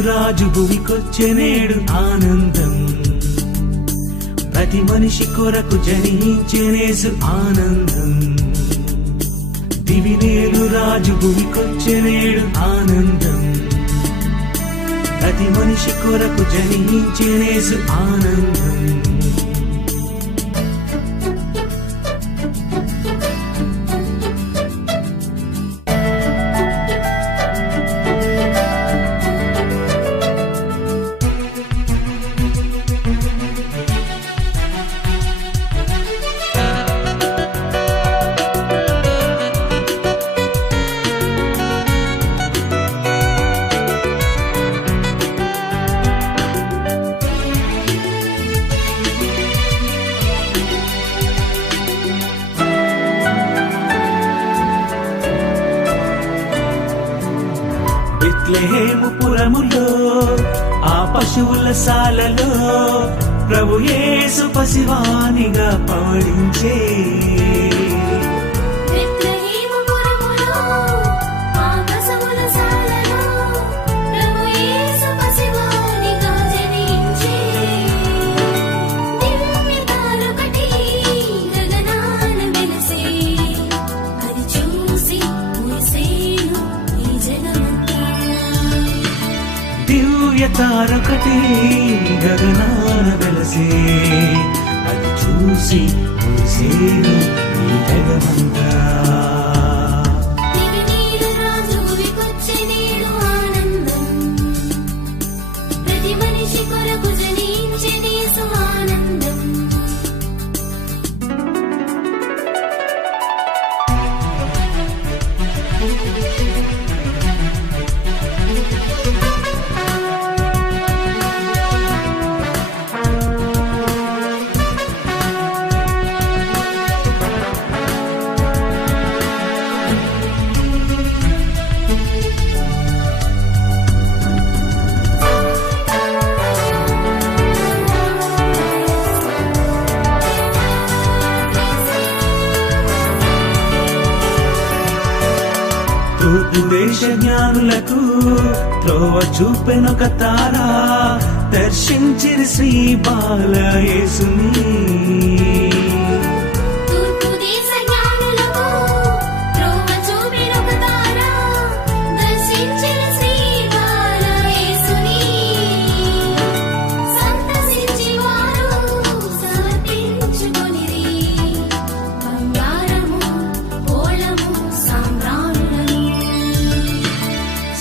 రాజు భూమికొచ్చెనేడు ఆనందం. ప్రతి మనిషి కొరకు జనించెనేసు ఆనందం. దివినేలు రాజు భూమికొచ్చే నేడు ఆనందం. ప్రతి మనిషి కొరకు జనించెనేసు ఆనందం. బెత్లెహేముపురములో ఆ పశువుల సాలలో ప్రభు యేసు పసివానిగా పవడింది తారొకటి గగనాన వెలసే. అది చూసి మురిసేను నీ జగమంతా దేశ జ్ఞానులకు త్రోవ చూపెనొక తారా దర్శించిరి శ్రీ బాలయేసుని.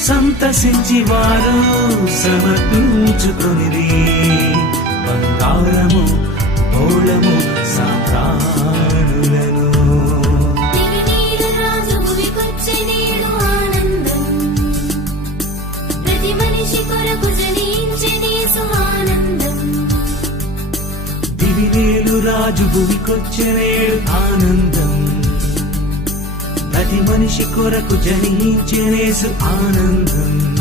సంతసించి వారు సమర్పించుకొనిరి. బంగారము పౌళము సాంప్రాణులను దివి నీరు రాజు భువికొచ్చే నేడు ఆనందం. మనిషి కొరకు జనించేసు ఆనందం.